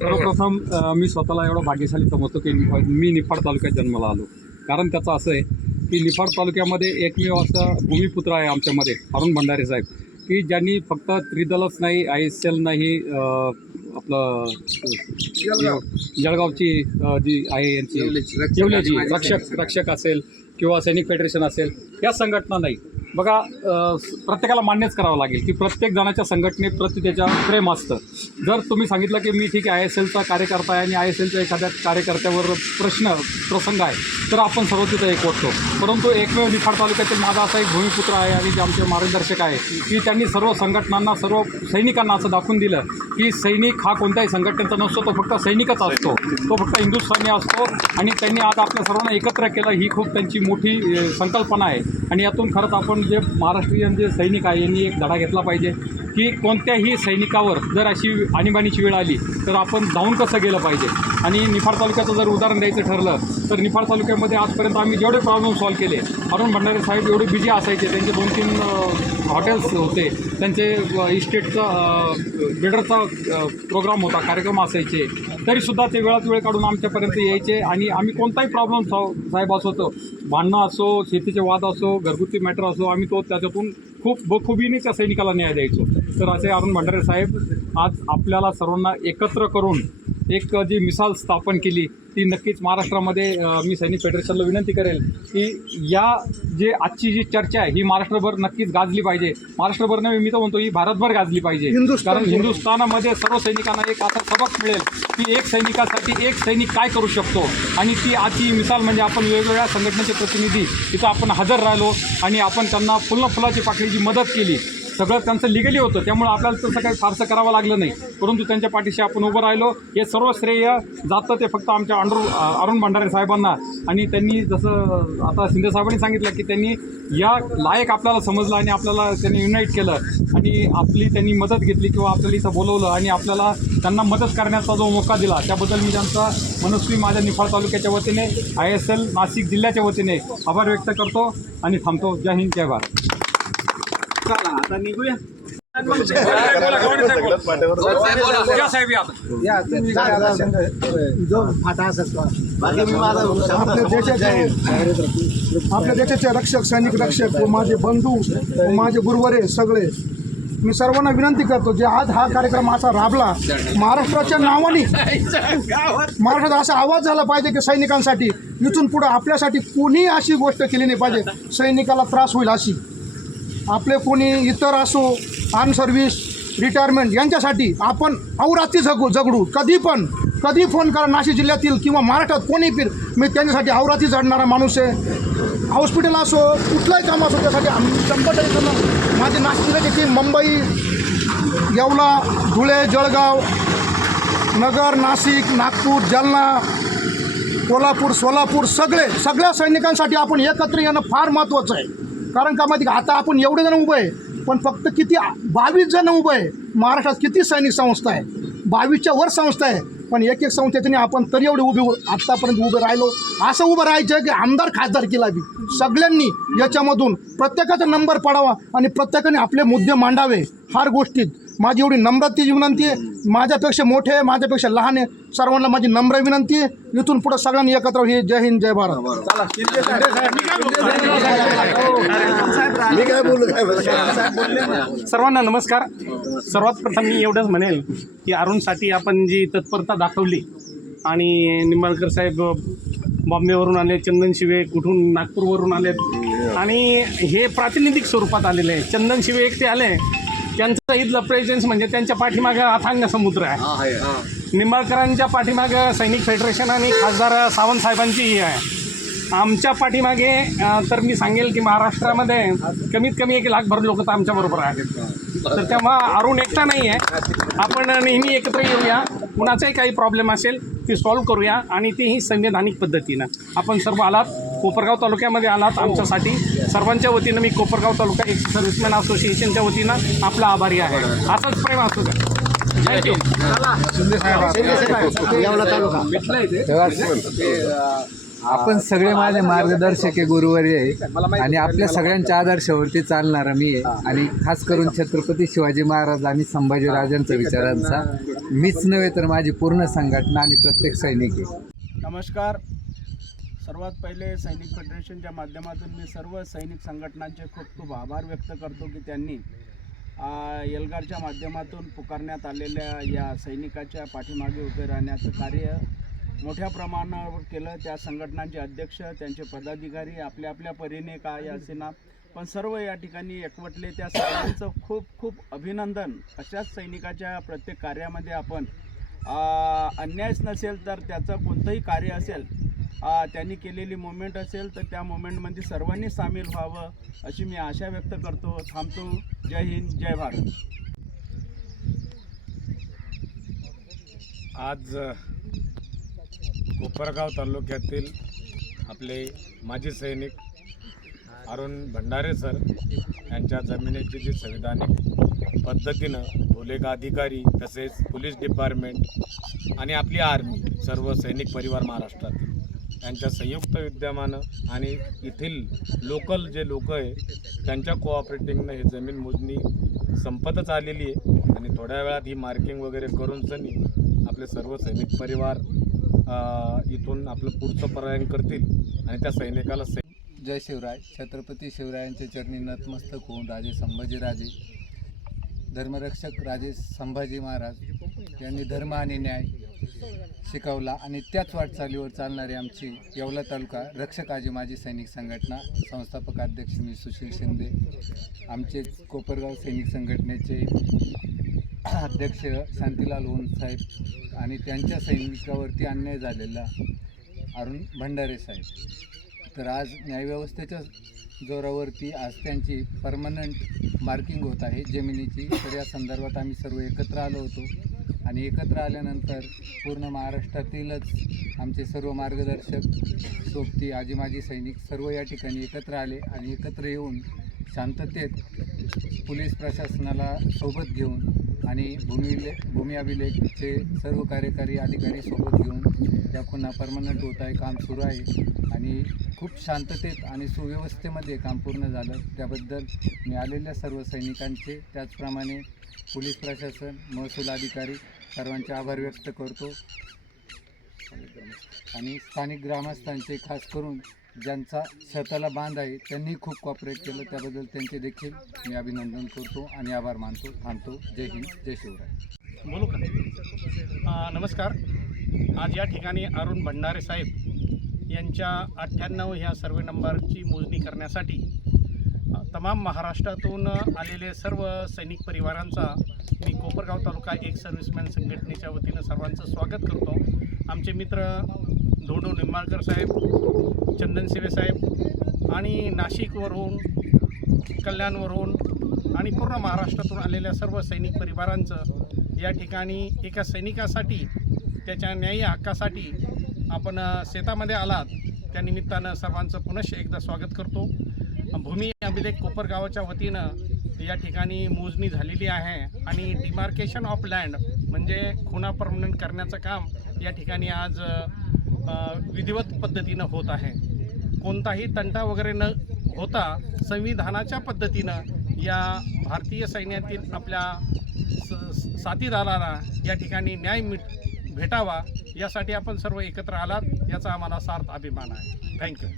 सर्वप्रथम मी स्वतःला एवढं भाग्यशाली समजतो की मी निफाड तालुक्यात जन्माला आलो. कारण त्याचं असं आहे की निफाड तालुक्यामध्ये एकमेव असं भूमिपुत्र आहे आमच्यामध्ये, अरुण भंडारे साहेब, की ज्यांनी फक्त त्रिदलच नाही, ISL नाही, आपलं जळगावची जी आहे यांची येवल्याची रक्षक असेल किंवा सैनिक फेडरेशन असेल, या संघटना नाही. बघा, प्रत्येकाला मान्यच करावं लागेल की प्रत्येक जणाच्या संघटनेत त्याच्या प्रेम असतं. जर तुम्ही सांगितलं की मी ठीक आहे ISLचा कार्यकर्ता आहे आणि ISLच्या एखाद्या कार्यकर्त्यावर प्रसंग आहे, तर आपण सर्व तिथं एकवटतो. परंतु एकमेव निफाड तालुक्यातील माझा असा एक भूमिपुत्र आहे आणि जे आमचे मार्गदर्शक आहे की त्यांनी सर्व संघटनांना, सर्व सैनिकांना असं दाखवून दिलं की सैनिक हा कोणत्याही संघटनेचा नसतो, तो फक्त सैनिकच असतो, तो फक्त हिंदुस्थानी असतो. आणि त्यांनी आज आपल्या सर्वांना एकत्र केलं, ही खूप त्यांची मोठी संकल्पना आहे. आणि यातून खरंच आपण जे महाराष्ट्रीयन जे सैनिक आहे यांनी एक धडा घेतला पाहिजे की कोणत्याही सैनिकावर जर अशी आणीबाणीची वेळ आली तर आपण धावून कसं गेलं पाहिजे. आणि निफाड तालुक्याचं जर उदाहरण द्यायचं ठरलं तर निफाड तालुक्यामध्ये आजपर्यंत आम्ही जेवढे प्रॉब्लेम सॉल्व्ह केले, अरुण भंडारे साहेब एवढे बिझी असायचे, त्यांचे 2-3 हॉटेल्स होते, त्यांचे इस्टेटचा बिल्डरचा प्रोग्राम होता, कार्यक्रम असायचे, तरीसुद्धा ते वेळात वेळ काढून आमच्यापर्यंत यायचे. आणि आम्ही कोणताही प्रॉब्लेम साहेब असो, भांडणं असो, शेतीचे वाद असो, घरगुती मॅटर असो, आम्ही त्याच्यातून खूप बखुबीने त्या सैनिकाला न्याय द्यायचो. तर असे अरुण भंडारे साहेब आज आपल्याला सर्वांना एकत्र करून एक जी मिसाल स्थापन केली, ती नक्कीच महाराष्ट्रामध्ये मी सैनिक फेडरेशनला विनंती करेल की या जे आजची जी चर्चा आहे ही महाराष्ट्रभर नक्कीच गाजली पाहिजे. महाराष्ट्रभर नव्हे, मी तर म्हणतो ही भारतभर गाजली पाहिजे. कारण हिंदुस्थानामध्ये सर्व सैनिकांना एक असा सबक मिळेल की एक सैनिकासाठी एक सैनिक काय करू शकतो. आणि ती आजची मिसाल म्हणजे आपण वेगवेगळ्या संघटनेचे प्रतिनिधी इथं आपण हजर राहिलो आणि आपण त्यांना फुलाची पाकळीची मदत केली. सगळं त्यांचं लिगली होतं, त्यामुळे आपल्याला तसं काही फारसं करावं लागलं नाही, परंतु त्यांच्या पाठीशी आपण उभं राहिलो. हे सर्व श्रेय जातं ते फक्त आमच्या अरुण भंडारे साहेबांना. आणि त्यांनी जसं आता शिंदे साहेबांनी सांगितलं की त्यांनी या लायक आपल्याला समजलं आणि आपल्याला त्यांनी युनाईट केलं आणि आपली त्यांनी मदत घेतली किंवा आपल्याला इथं बोलवलं आणि आपल्याला त्यांना मदत करण्याचा जो मौका दिला, त्याबद्दल मी त्यांचा मनस्वी माझ्या निफाड तालुक्याच्या वतीने, ISL नाशिक जिल्ह्याच्या वतीने आभार व्यक्त करतो आणि थांबतो. जय हिंद, जय भारत. आता निघूया. आपल्या देशाचे रक्षक, सैनिक रक्षक व माझे बंधू व माझे गुरुवरे सगळे, मी सर्वांना विनंती करतो, जे आज हा कार्यक्रम असा राबला महाराष्ट्राच्या नावाने, महाराष्ट्रात असा आवाज झाला पाहिजे की सैनिकांसाठी इथून पुढे आपल्यासाठी कोणी अशी गोष्ट केली नाही पाहिजे सैनिकाला त्रास होईल अशी. आपले कोणी इतर असो, आर्म सर्व्हिस, रिटायरमेंट, यांच्यासाठी आपण अवरात्री जगडू. कधी फोन करा, नाशिक जिल्ह्यातील किंवा महाराष्ट्रात कोणी मी त्यांच्यासाठी अवरात्री झडणारा माणूस आहे. हॉस्पिटल असो, कुठलंही काम असो, त्यासाठी आम्ही 100% माझे नाशिक जिल्ह्याची टीम मुंबई, येवला, धुळे, जळगाव, नगर, नाशिक, नागपूर, जालना, कोल्हापूर, सोलापूर, सगळ्या सैनिकांसाठी आपण एकत्र येणं फार महत्त्वाचं आहे. कारण का माहिती का, आता आपण एवढे जण उभे आहे, पण फक्त किती 22 जण उभे आहे. महाराष्ट्रात किती सैनिक संस्था आहे, 22च्या वर संस्था आहे, पण एक संस्थेने आपण तरी एवढे आत्तापर्यंत उभे राहिलो. असं उभं राहायचं की आमदार खासदारकीला बी सगळ्यांनी याच्यामधून प्रत्येकाचा नंबर पडावा आणि प्रत्येकाने आपले मुद्दे मांडावे. हर गोष्टीत माझी एवढी नम्रतेची विनंती आहे. माझ्यापेक्षा मोठे, माझ्यापेक्षा लहान आहे, सर्वांना माझी नम्र विनंती आहे. इथून पुढे सगळ्यांनी एकत्र हे. जय हिंद, जय भारत. सर्वांना नमस्कार. सर्वात प्रथम मी एवढंच म्हणेल की अरुणसाठी आपण जी तत्परता दाखवली, आणि निंबाळकर साहेब बॉम्बेवरून आले, चंदन शिवे कुठून नागपूरवरून आलेत, आणि हे प्रातिनिधिक स्वरूपात आलेले आहे. चंदन शिवे एकटे आले, त्यांचं इथलं प्रेझेन्स म्हणजे त्यांच्या पाठीमागं अथांग समुद्र आहे. निंबाळकरांच्या पाठीमागं सैनिक फेडरेशन आणि खासदार सावंत साहेबांचीही आहे. आमच्या पाठीमागे तर मी सांगेल की महाराष्ट्रामध्ये कमीत कमी 1 लाखभर लोक तर आमच्याबरोबर आहेत. तर तेव्हा अरुण एकटा नाही आहे. आपण नेहमी एकत्र येऊया, कुणाचाही काही प्रॉब्लेम असेल ती सॉल्व्ह करूया, आणि तेही संवैधानिक पद्धतीनं. आपण सर्व आलात, कोपरगाव तालुक्यामध्ये आलात आमच्यासाठी. सर्वांच्या वतीनं मी कोपरगाव तालुका एक्स सर्व्हिसमॅन असोसिएशनच्या वतीनं आपला आभारी आहे. असंच प्रेम असू द्या. जय हिंद. आपण सगळे माझे मार्गदर्शक आहे, गुरुवर्य आहे आणि आपल्या सगळ्यांच्या आदर्शावरती चालणारा मी आहे आणि खास करून छत्रपती शिवाजी महाराज आणि संभाजीराजांचा विचारांचा मीच नव्हे तर माझी पूर्ण संघटना आणि प्रत्येक सैनिक आहे. नमस्कार. सर्वात पहिले सैनिक फेडरेशनच्या माध्यमातून मी सर्व सैनिक संघटनांचे खूप खूप आभार व्यक्त करतो की त्यांनी एल्गारच्या माध्यमातून पुकारण्यात आलेल्या या सैनिकाच्या पाठीमागे उभे राहण्याचं कार्य मोठ्या प्रमाणावर केलं. त्या संघटनांचे अध्यक्ष, त्यांचे पदाधिकारी आपल्या आपल्या परीने काय असेना पण सर्व या ठिकाणी एकवटले. त्या सर्वांचं खूप खूप अभिनंदन. अशाच सैनिकाच्या प्रत्येक कार्यामध्ये आपण अन्यायच नसेल तर त्याचं कोणतंही कार्य असेल, त्यांनी केलेली मुवमेंट असेल तर त्या मुवमेंटमध्ये सर्वांनी सामील व्हावं अशी मी आशा व्यक्त करतो. थांबतो. जय हिंद, जय भारत. आज कोपरगाव तालुक्यातील आपले माजी सैनिक अरुण भंडारे सर यांच्या जमिनीची जी संविधानिक पद्धतीनं पोलीस अधिकारी तसेच पोलीस डिपार्टमेंट आणि आपली आर्मी सर्व सैनिक परिवार महाराष्ट्रातील यांच्या संयुक्त विद्यमानं आणि येथील लोकल जे लोक आहे त्यांच्या कोऑपरेटिंगनं ही जमीन मोजणी संपतच आलेली आहे आणि थोड्या वेळात ही मार्किंग वगैरे करून सनी आपले सर्व सैनिक परिवार इथून आपलं पुढचं पर्याय करतील आणि त्या सैनिकाला जय शिवराय. छत्रपती शिवरायांच्या चरणी नतमस्तक होऊन राजे संभाजीराजे, धर्मरक्षक राजे संभाजी महाराज यांनी धर्म आणि न्याय शिकवला आणि त्याच वाटचालीवर चालणारी आमची येवला तालुका रक्षक आजी माजी सैनिक संघटना संस्थापक अध्यक्ष मी सुशील शिंदे, आमचे कोपरगाव सैनिक संघटनेचे अध्यक्ष शांतीलाल ओम साहेब आणि त्यांच्या सैनिकावरती अन्याय झालेला अरुण भंडारे साहेब. तर आज न्यायव्यवस्थेच्या जोरावरती आज त्यांची परमनंट मार्किंग होत आहे जमिनीची. तर या संदर्भात आम्ही सर्व एकत्र आलो होतो आणि एकत्र आल्यानंतर पूर्ण महाराष्ट्रातीलच आमचे सर्व मार्गदर्शक, सोबती, आजी माजी सैनिक सर्व या ठिकाणी एकत्र आले आणि एकत्र येऊन शांततेत पोलीस प्रशासनाला सोबत घेऊन आणि भूमी अभिलेखचे सर्व कार्यकारी अधिकारी सोबत घेऊन त्या पुन्हा परमनंट होत आहे, काम सुरू आहे आणि खूप शांततेत आणि सुव्यवस्थेमध्ये काम पूर्ण झालं. त्याबद्दल मी आलेल्या सर्व सैनिकांचे, त्याचप्रमाणे पोलीस प्रशासन, महसूल अधिकारी सर्वांचे आभार व्यक्त करतो आणि स्थानिक ग्रामस्थांचे खास करून ज्यांचा शेताला बांध आहे त्यांनी खूप कॉपरेट केलं, त्याबद्दल त्यांचे देखील मी अभिनंदन करतो आणि आभार मानतो. थांबतो. जय हिंद, जय शिवराय. बोलू का? नमस्कार. आज या ठिकाणी अरुण भंडारे साहेब यांच्या 98 ह्या सर्वे नंबरची मोजणी करण्यासाठी तमाम महाराष्ट्रातून आलेले सर्व सैनिक परिवारांचा मी कोपरगाव तालुका एक सर्व्हिसमॅन संघटनेच्या वतीनं सर्वांचं स्वागत करतो. आमचे मित्र धोंडो निंबाळकर साहेब, चंदन शिवे साहेब आणि नाशिकवरून, कल्याणवरून आणि पूर्ण महाराष्ट्रातून आलेल्या सर्व सैनिक परिवारांचं या ठिकाणी एका सैनिकासाठी, त्याच्या न्यायी हक्कासाठी आपण शेतामध्ये आलात त्यानिमित्तानं सर्वांचं पुनश्च एकदा स्वागत करतो. भूमी अभिलेख कोपरगावाच्या वतीनं या ठिकाणी मोजणी झालेली आहे आणि डिमार्केशन ऑफ लँड म्हणजे खुणा परमनंट करण्याचं काम या ठिकाणी आज विधिवत पद्धतीनं होत आहे. कोणताही तंटा वगैरे न होता संविधानाच्या पद्धतीनं या भारतीय सैन्यातील आपल्या साथीदाराला या ठिकाणी न्याय भेटावा यासाठी आपण सर्व एकत्र आलात, याचा आम्हाला सार्थ अभिमान आहे. थँक्यू.